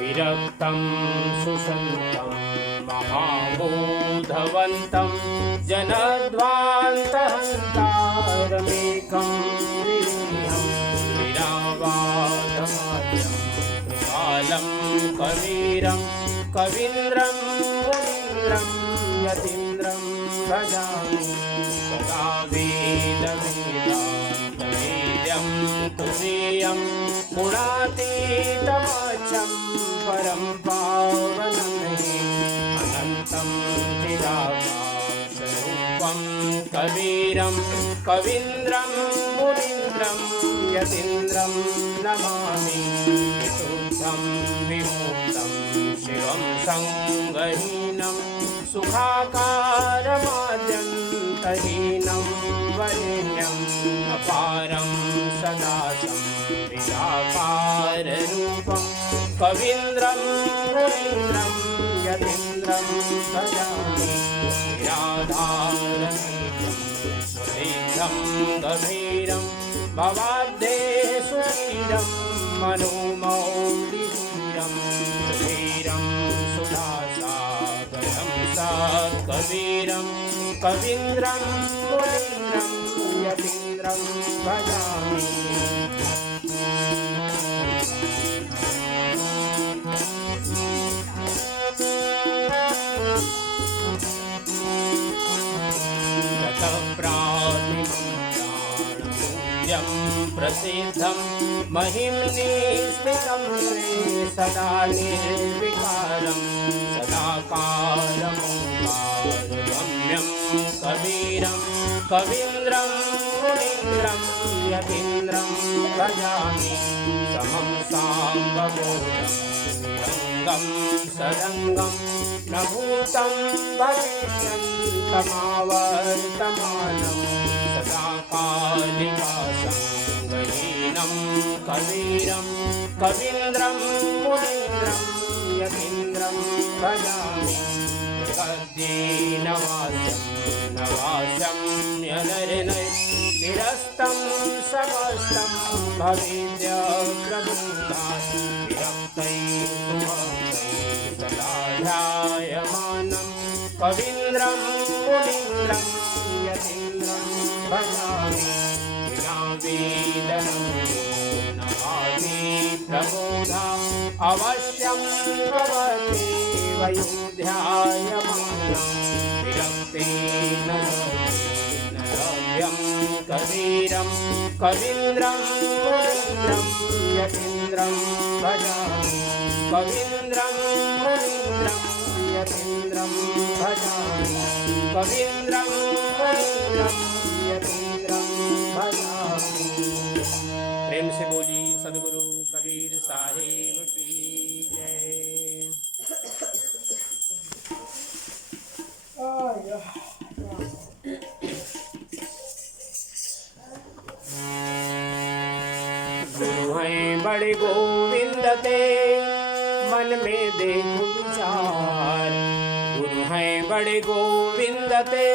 विरक्तं सुसन्तं महाबोधवन्तं जनध्वान्तहन्तारमेकं निरीहं विरावाधमाद्यं कालं कवीरं कवीन्द्रं मुनीन्द्रं यतीन्द्रं भजामि सदा वेदवेदान्तवेद्यं तुरीयं गुणातीतमचं परं पावनं अनन्तं चिदाभासरूपं कवीरं कवीन्द्रं मुनीन्द्रं यतीन्द्रं नमामि विशुद्धं विमुक्तं शिवं सङ्गहीनं सुखाकारमाद्यन्तहीनं वरेण्यम् अपारं सदा संविदाकाररूपं कवीन्द्रं मुनीन्द्रं यतीन्द्रं भजामि निराधारमेकं सुदीर्घं गभीरं भवाब्धे सुधीरं मनोमौलिधीरं सुधीरं सुधासागरं सत्कवीरं कवीन्द्रं मुनीन्द्रं यतीन्द्रं भजामि गतप्रातिमूल्यं प्रसिद्धं महिम्नीस्थितं श्री सदा निर्विकारं सदाकारमोकारगम्यं कवीरं कवीन्द्रं मुनीन्द्रं यतीन्द्रं भजामि समं साम्बबोधं निरङ्गं सदङ्गं न भूतं भविष्यन्तमावर्तमानं सदा कालिकासङ्गहीनं कवीरं कवीन्द्रं मुनीन्द्रं यतीन्द्रं भजामि नवास्यं यनरिनय निरस्तं समस्तं भवेद्यप्रभूतात् विरक्तैः सदा ध्यायमानं कवीन्द्रं मुनीन्द्रं यतीन्द्रं भजामि विना वेदनं न भाति प्रबोधा अवश्यं भवति वयोध्यायमानं विरक्तेन रव्यं कवीरं कवीन्द्रं मुनीन्द्रं यतीन्द्रं भजामि कवीन्द्रं मुनीन्द्रं यतीन्द्रं भजामि कवीन्द्रं मुनीन्द्रं यतीन्द्रं भजामि। प्रेम से बोली सद्गुरु कबीर साहिब की जय। गुरु हैं बड़े गोविंद ते मन में देखो विचार, गुरु हैं बड़े गोविंद ते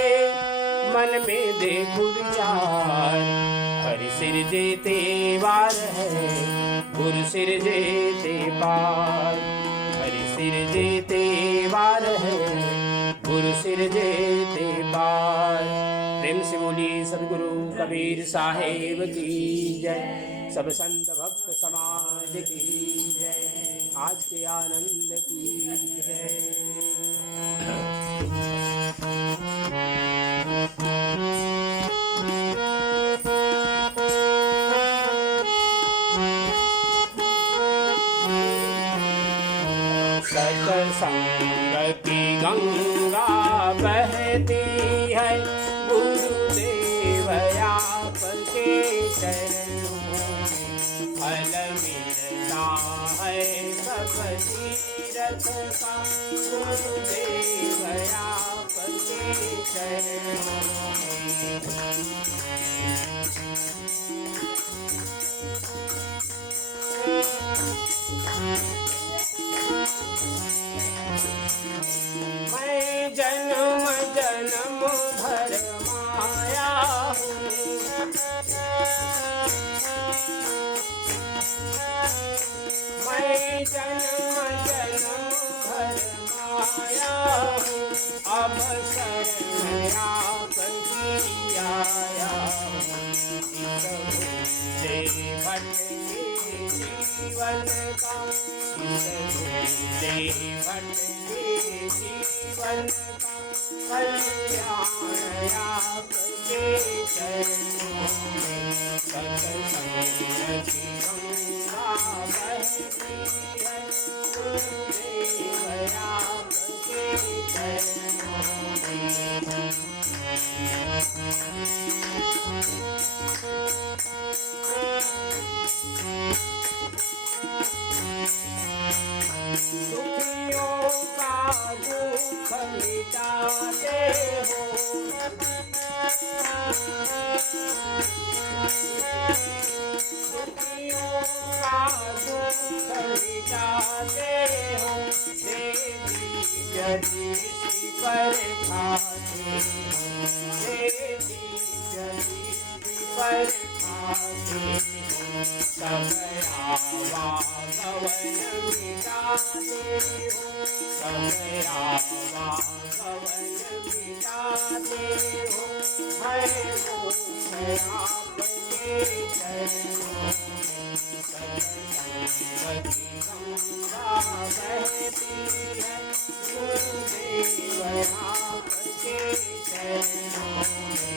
मन में देखो विचार। हरि सिर जेते वार है गुरु सिर जेते पार, हरि सिर जेते वार है गुरु सिर जेते पार। प्रेम से बोली सद्गुरु कबीर साहेब की जय, सब संत भक्त समाज की जय, आज के आनंद की जय। सत्संग की गंगा बहती है गुरुदेव आपके चरणों में, फल मिलता है सब तीरथ का गुरुदेव आपके चरणों मैं जन्म जन्म भर माया हूँ, मैं जन्म अब शरण आपकी आया ले भटके जीवन का ले भटके जीवन का कल्याण आपके चरणों में सत्संग की गंगा बहती है गुरुदेव आपके चरणों में दुखियों का दुख मिटाते हो दुखियों का दुख मिटाते हो देवी दृष्टि पर खाते हो देवी दृष्टि पर खाते हो सबयावा भवन मिटाते हो सबयावा भवन मिटाते हो मैं मोक्ष आपके चरणों में सत्संग की गंगा बहती है गुरुदेव आपके चरणों में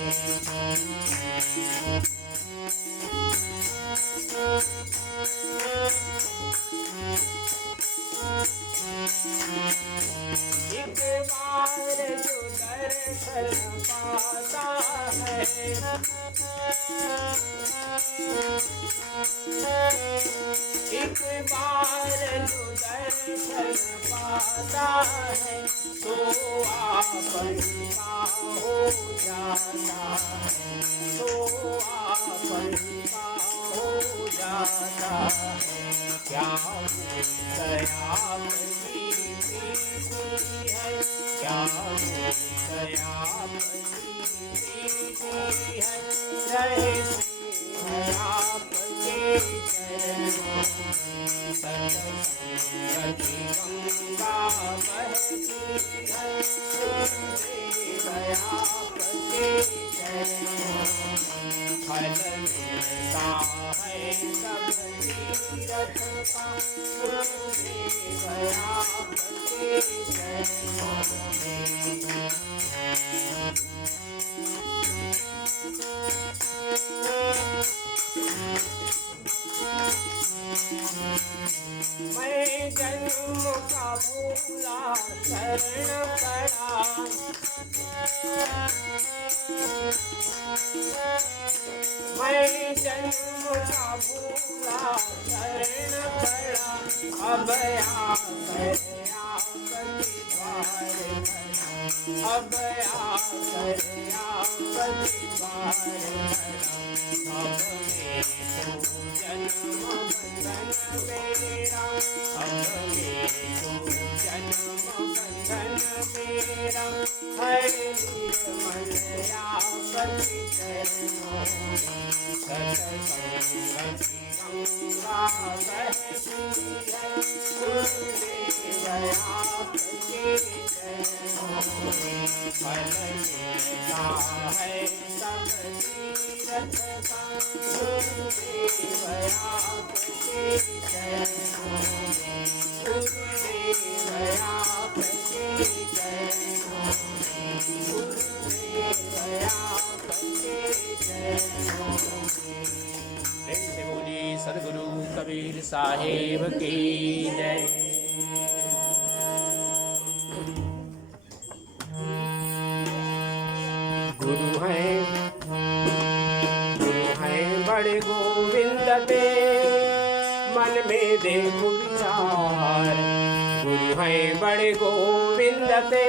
एक बार जो दर्शन पाता है एक बार जो दर्शन पाता है तो आपन का हो जाता है तो आपन का हो जाता है क्या दया आपकी प्रीति है क्या दया आपकी प्रीति है रहे आपके चरणों में सत्संग की गंगा बहती है गुरुदेव आपके चरणों में फल मिलता है सब तीरथ का गुरुदेव आपके चरणों में मैं जन्म का भूला शरण पड़ा मैं जन्म का भूला शरण पड़ा अब आकर आपके द्वार खड़ा अब आकर आपके द्वार खड़ा अब मेरे जन्म बंधन मेरा अब मेरे जन्म बंधन मेरा है निर्मल आपके चरणों में सत्संग की गंगा बहती है गुरुदेव आपके चरणों में फल मिलता है सब तीरथ का गुरुदेव आपके चरणों में गुरुदेव आपके चरणों में गुरुदेव आपके चरणों में प्रेम से बोली सद्गुरु कबीर साहेब की जय। गुरु हैं बड़े गोविंद ते मन में देखो विचार गुरु हैं बड़े गोविंद ते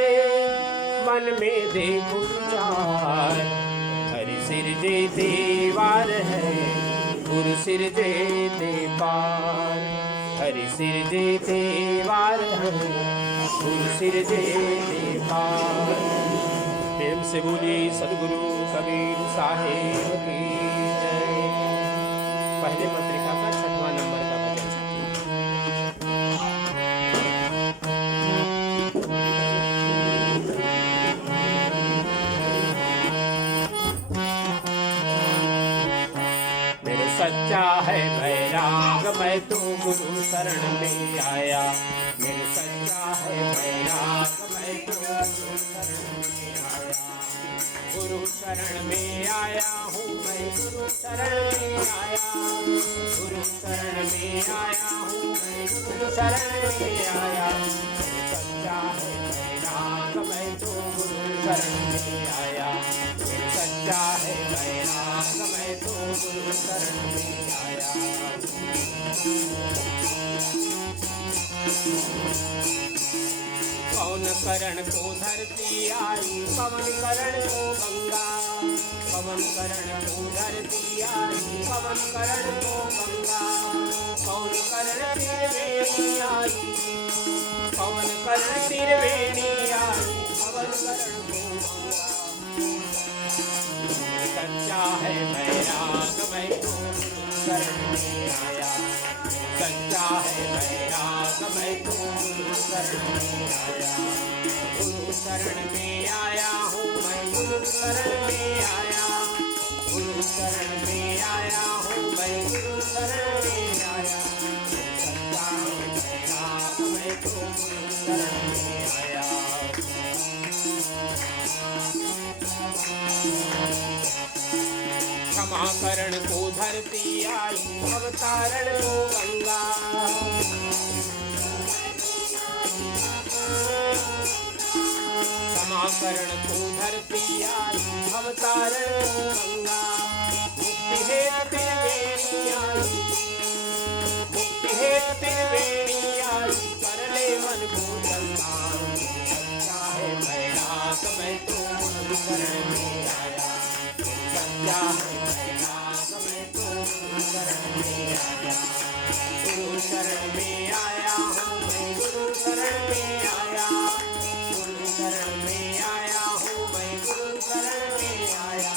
मन में देखो विचार हरि सिर जे देवार है गुरु सिर जे दे पार हरि सिर जे देवार है गुरु सिर जे दे पार। प्रेम से बोली सद्गुरु कबीर साहेब की जय। पहले पत्रिका का 6वां नंबर का भजन। है बैराग मैं तो गुरु शरण में आया। मेरे सच्चा है बैराग मैं तो गुरु शरण में आया। गुरु शरण में आया हूँ मैं, गुरु शरण में आया। गुरु शरण में आया हूँ मैं, गुरु शरण में आया। सच्चा है बैराग मैं तो गुरु शरण में आया। सच्चा है बैराग मैं तो गुरु शरण में आया। पवन करण को धरती आई, पवन करण को गंगा। पवन करण को धरती आई, पवन करण को गंगा। पवन करण त्रिवेणी आई, पवन करण त्रिवेणी आई, पवन करण को गंगा। सच्चा है बैराग मैं तो गुरु शरण में आया। सच्चा है बैराग मैं तो गुरु शरण में आया। गुरु शरण में आया हूँ मैं, गुरु शरण में आया। गुरु शरण में आया हूँ मैं, गुरु शरण में आया। सच्चा है बैराग मैं तो गुरु शरण में आया। क्षमा करण को धरती आई, अवतारण को गंगा। क्षमा करण को धरती आई, अवतारण को गंगा। मुक्ति हेतु त्रिवेणी आई, मुक्ति हेतु त्रिवेणी आई, कर ले मन को गंगा। सच्चा है बैराग मैं तो गुरु शरण में आया। सच्चा है बैराग मैं तो गुरु शरण में आया। गुरु शरण में आया हूँ मैं, गुरु शरण में आया। गुरु शरण में आया हूँ मैं, गुरु शरण में आया।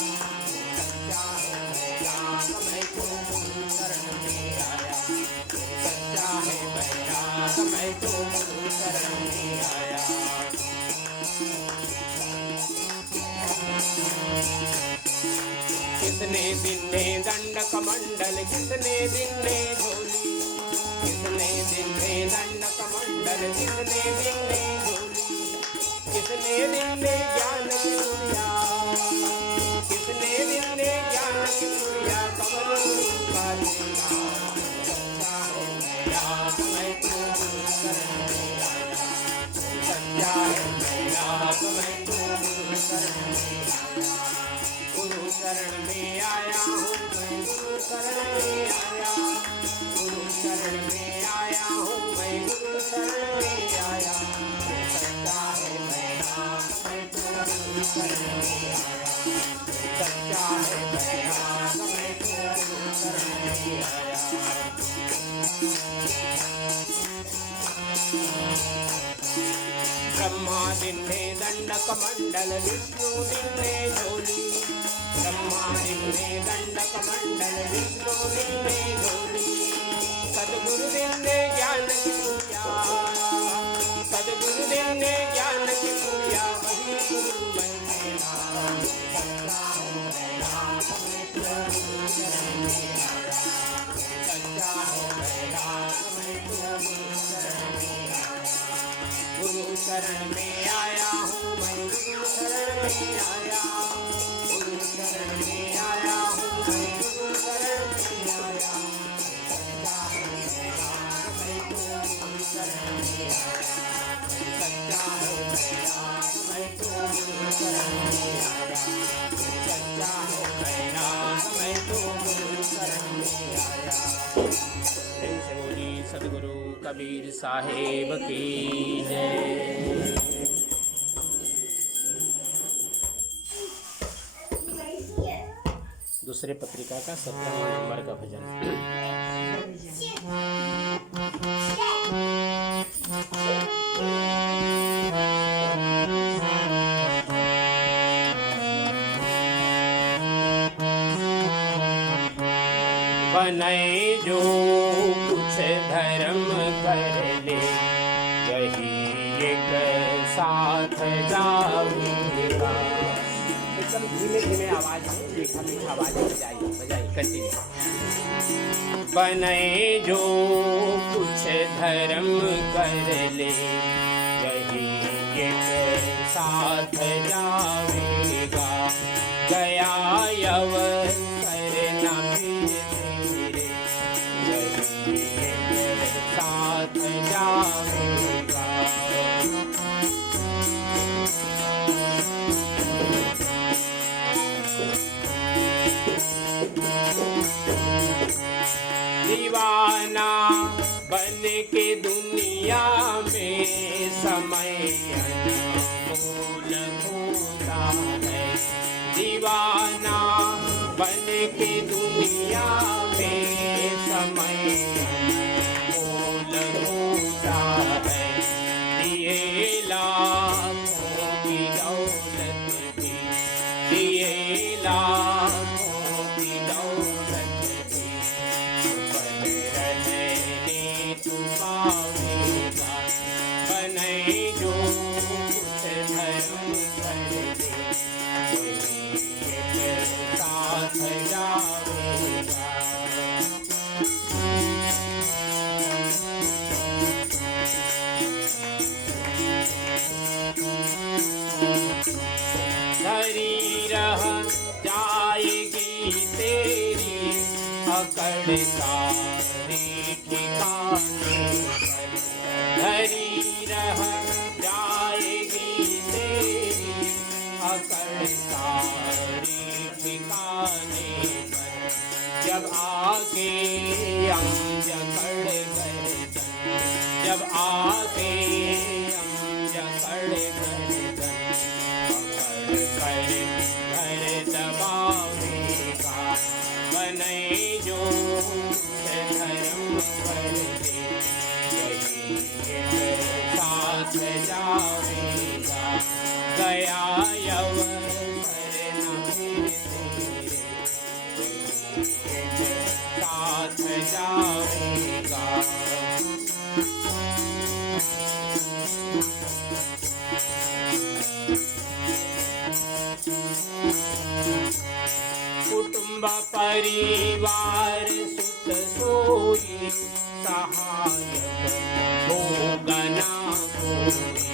सच्चा है बैराग मैं तो गुरु शरण में आया। सच्चा है बैराग मैं तो गुरु शरण में आया। किसने दिन्ने दंड कमंडल, किसने दिन्ने झोली। किसने दिन्ने दंड कमंडल, किसने दिन्ने झोली। किसने दिन्ने ज्ञान की सूर्या, किसने दिन्ने ज्ञान की सूर्या, कमल गुरु का देना। सच्चा है बैराग मैं तो गुरु शरण में आया। सच्चा है बैराग मैं तो गुरु शरण में आया। गुरु शरण में आया हूँ मैं, गुरु शरण में आया। गुरु शरण में आया हूँ मैं, गुरु शरण में आया। सच्चा है बैराग मैं तो गुरु शरण में आया। सच्चा है बैराग मैं तो गुरु शरण में आया। ब्रह्मा दिन्ने दंड कमंडल, विष्णु दिन्ने झोली। ब्रह्मा दिन्ने दंड कमंडल, विष्णु दिन्ने झोली। सद्गुरु दिन्ने ज्ञान की सूर्या, सद्गुरु दिन्ने ज्ञान की सूर्या, वही गुरु मैं मेरा। सच्चा है बैराग मैं तो गुरु शरण में आया। सच्चा है बैराग मैं तो गुरु शरण में आया। गुरु शरण में आया हूँ मैं, गुरु शरण में आया। गुरु शरण में आया हूँ मैं, गुरु शरण में आया। सच्चा है बैराग मैं तो गुरु शरण में आया। सच्चा है बैराग मैं तो गुरु शरण में आया। सच्चा है बैराग मैं तो गुरु शरण में आया। प्रेम से बोली सद्गुरु कबीर साहेब की जय। दूसरे पत्रिका का 17वां नंबर का भजन। बनई जो कुछ धर्म कर ले, यही एक साथ जाऊंगा। एकदम धीमे धीमे आवाज आवाज में मीठा मीठा आवाज बजाई कंटिन्यू। बने जो कुछ धर्म कर ले, यही एक साथ जावेगा, गया अवसर न फिर तेरे, यही एक साथ जावेगा। दीवाना बन के दुनिया में समय अनमोल होता है, दीवाना बन के दुनिया में समय अनमोल होता है। दिए लाखों की दौलत भी, दिए लाखों की दौलत भी, तू पावेगा। बने जो कुछ धर्म कर ले, यही एक साथ जावेगा। धरी रह जाएगी तेरी अकड़ सारी ठिकाने पर, धरी रह जाएगी तेरी अकड़ सारी ठिकाने पर। जब आके हम जकड़ गर्दन, जब आके हम जकड़ गर्दन, पकड़ कर घर दबावेगा। बने जो धर्म कर ले, यही एक साथ जावेगा, गया अवसर न फिर तेरे, यही एक साथ जावेगा। कुटुंब परिवार सुत सोई, सहायक होगा ना कोई।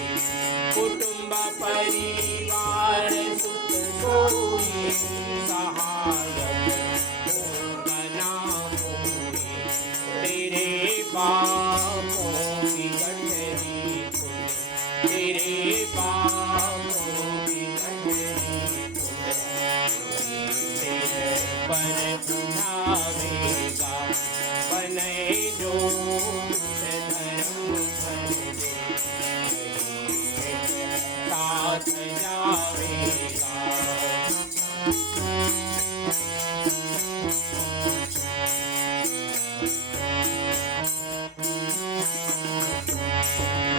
कुटुंब परिवार सुत सोई, सहायक होगा ना कोई। तेरे पापों की गठरी खुद, तेरे पापों की गठरी खुद, तेरे पर उठावेगा। बने जो धर्म कर ले, यही एक साथ जावेगा।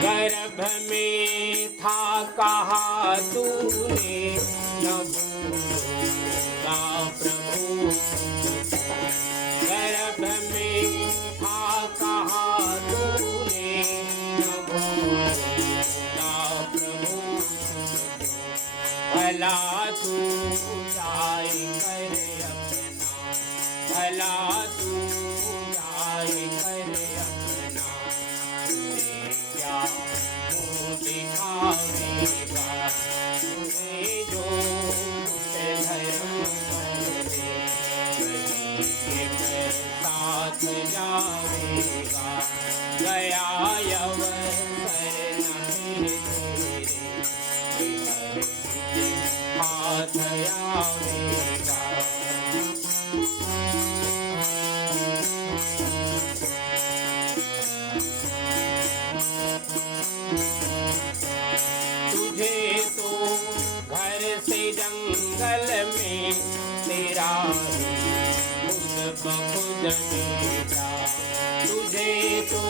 गर्भ में था कहा तूने, न भूलूंगा प्रभु तुझको। गर्भ में था कहा तूने, न भूलूंगा प्रभु तुझको। भला तू जाए कर अपना, भला तू जाए कर अपना, क्या मुँह दिखावेगा। तुम्हें जो धर्म कर ले, यही एक साथ जावेगा, गया अवसर न फिर तेरे, यही एक हाथ आवेगा। तुझे तो घर से जंगल में तेरा खुद बखुद बेटा, तुझे तो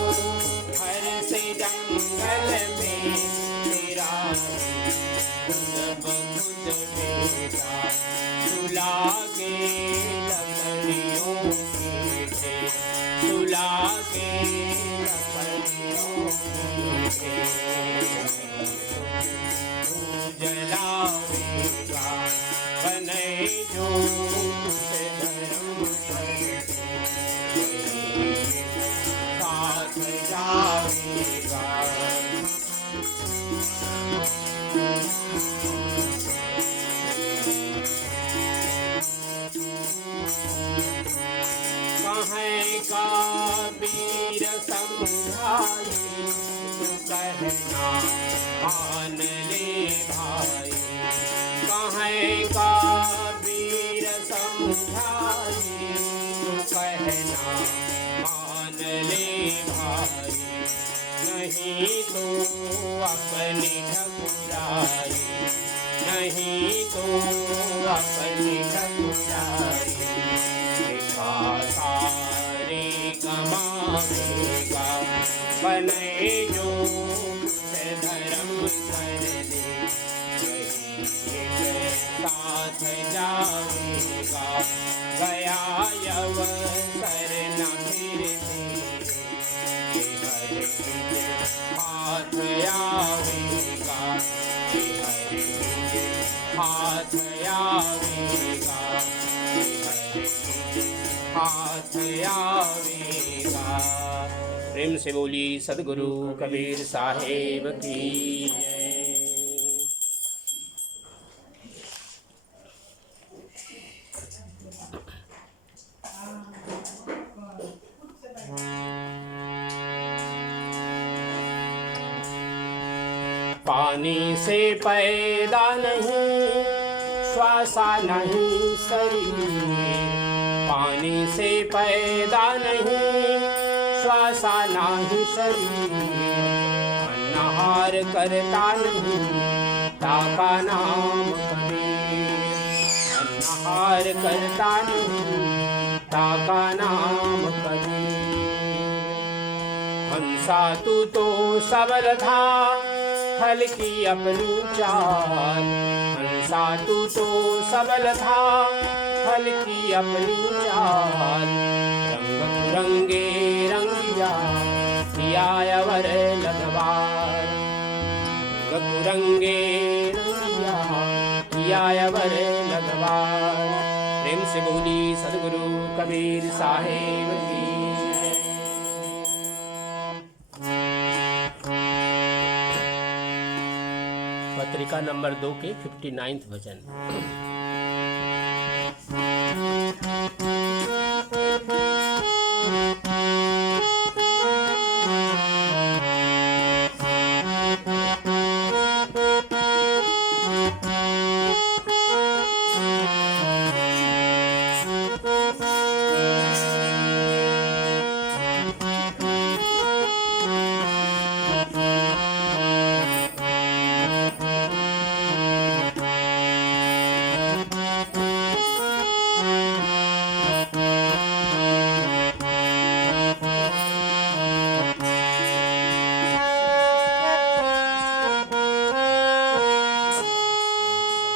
घर से जंगल में तेरा खुद बखुद बेटा। सुला के लकड़ियों के ढेर, सुला के जलावेगा बने जो धर्म साथ जावेगा। कहें का वीर समझाई तू कहना मान ले भाई। कहें का वीर समझाई तू कहना मान ले भाई। नहीं तो अपनी ठकुराई, नहीं तो अपनी ठकुराई। सारे कमावेगा बने जो धर्म कर दे। साथ जावेगा गया अवसर न फिरते। हाथ आवेगा हाथ आवेगा हाथ आवेगा। प्रेम से बोली सदगुरु कबीर साहेब की जय। पानी से पैदा नहीं श्वासा नहीं शरीर। पानी से पैदा नहीं श्वासा नहीं शरीर। अन्नहार करता नहीं ताका नाम कबीर। अन्नहार करता नहीं ताका नाम कबीर। हंसा तू तो सबल था फल की अपनी चाल। हंसा तू तो सबल था फल की अपनी चाल। रंग रंगे रंगिया किया अवर लगवार। रंग रंगे रंगिया किया अवर लगवार। प्रेम से बोली सदगुरु कबीर साहेब की। पत्रिका नंबर 2 के 59 भजन।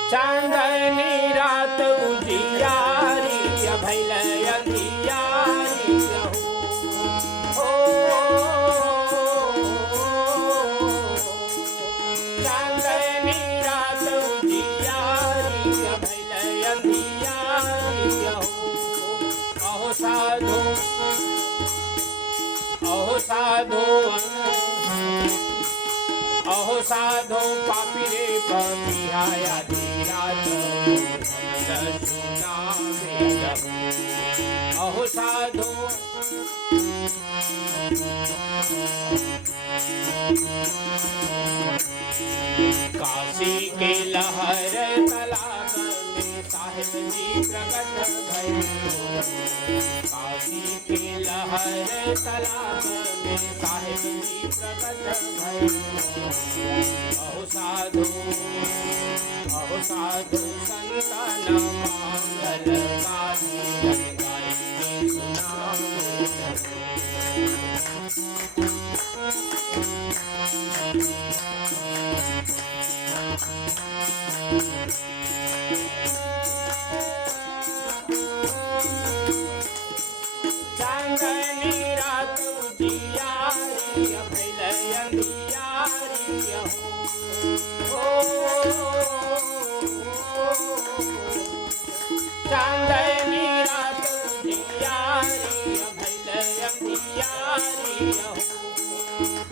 चांदनी रात उजियारी भैल अंधियारी हो। चांदनी रात उजियारी भैल अंधियारी हो। अहो साधो अहो साधो अहो साधो पापी रे पपिया धीराज सुना अहो साधो काशी के लहर तालाब में साहिब जी प्रकट भये। काशी के लहर तालाब में साहिब जी प्रकट भये। अहो साधु संतन मंगल गाई गाई सुनाओ। चांदनी रात चांदनी रात उजियारी भैल अंधियारी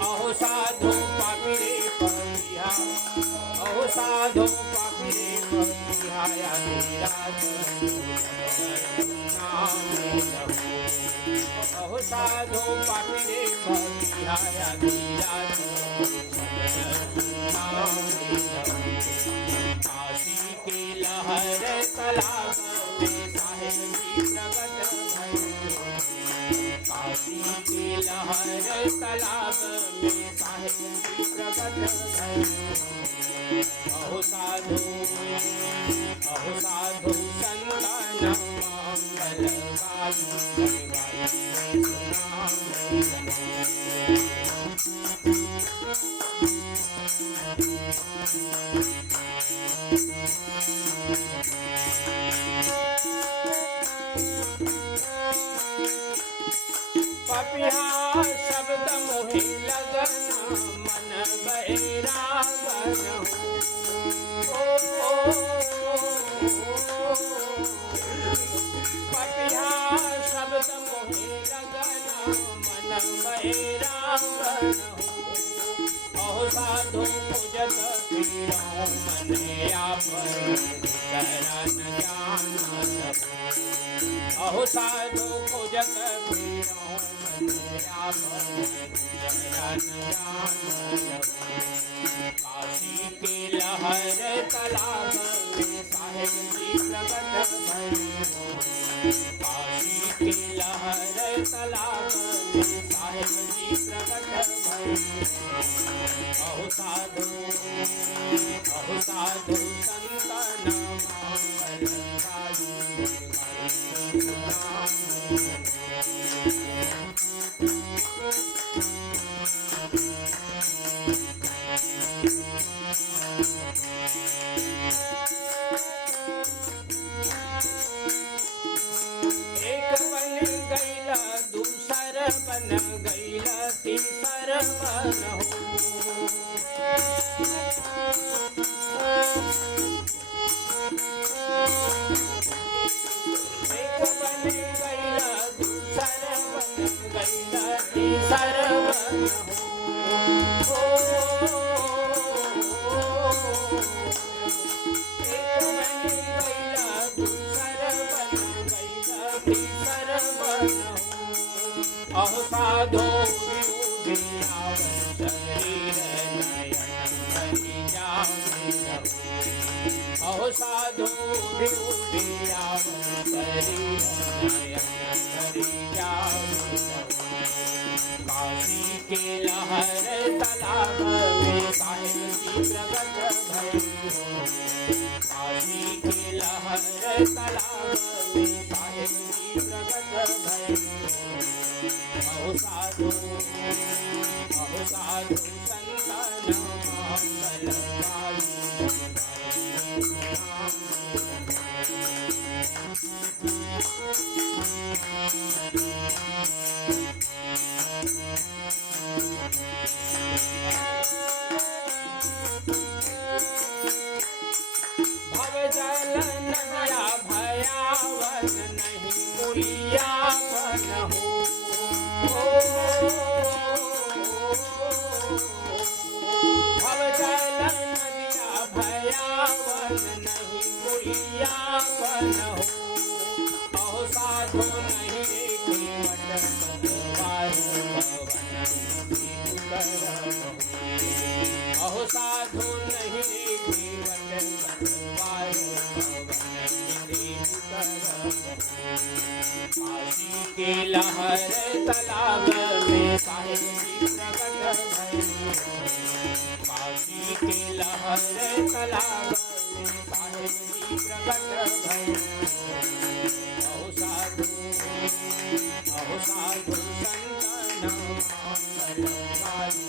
अहो साधु पापी रे पपिया अहो साधु पापी रे पपिया आधी रात अहो साधु पापी रे पपिया आधी रात काशी के लहर तालाब में साहिब जी प्रगट भये काशी के लहर तालाब में साहिब जी प्रगट भये अहो साधु संतन मंगल गाई पपिया शब्द मोहि लगन मन बैरागन पपिया शब्द मोहि लगन मन बैरागन अहो साधु पूजत पीड़ो मन आपन शरण जान अहो साधु पूजत पीड़ो मन आपन शरण जान काशी के लहर तालाब में साहिब जी प्रगट भये काशी के लहर तालाब में साहिब जी प्रगट भये अहो साधु संतन मंगल गाई एक बन गईला दूसर बन गईला तीसर बन एक बन गईला दूसर बन गईला तीसर बन एक बन गईला दूसर बन गईला तीसर बन अहो साधो शरीर नयन भरी जाओ अहो साधु शरीर नयन भरी जाओ काशी के लहर तालाब में साहिब जी प्रगट भये काशी के लहर तालाब में साहिब जी प्रगट भये अहो साधु संतन मंगल गाई भव जल नदिया भयावन नहीं पुलियावन हो भव जल नदिया भयावन नहीं पुलियावन हो अहो साधु नहीं देखे वट अहो साधु नहीं देखे काशी के लहर तालाब में साहिब जी प्रगट भये काशी के लहर तालाब में साहिब जी प्रगट भये अहो साधु संतन मंगल गाई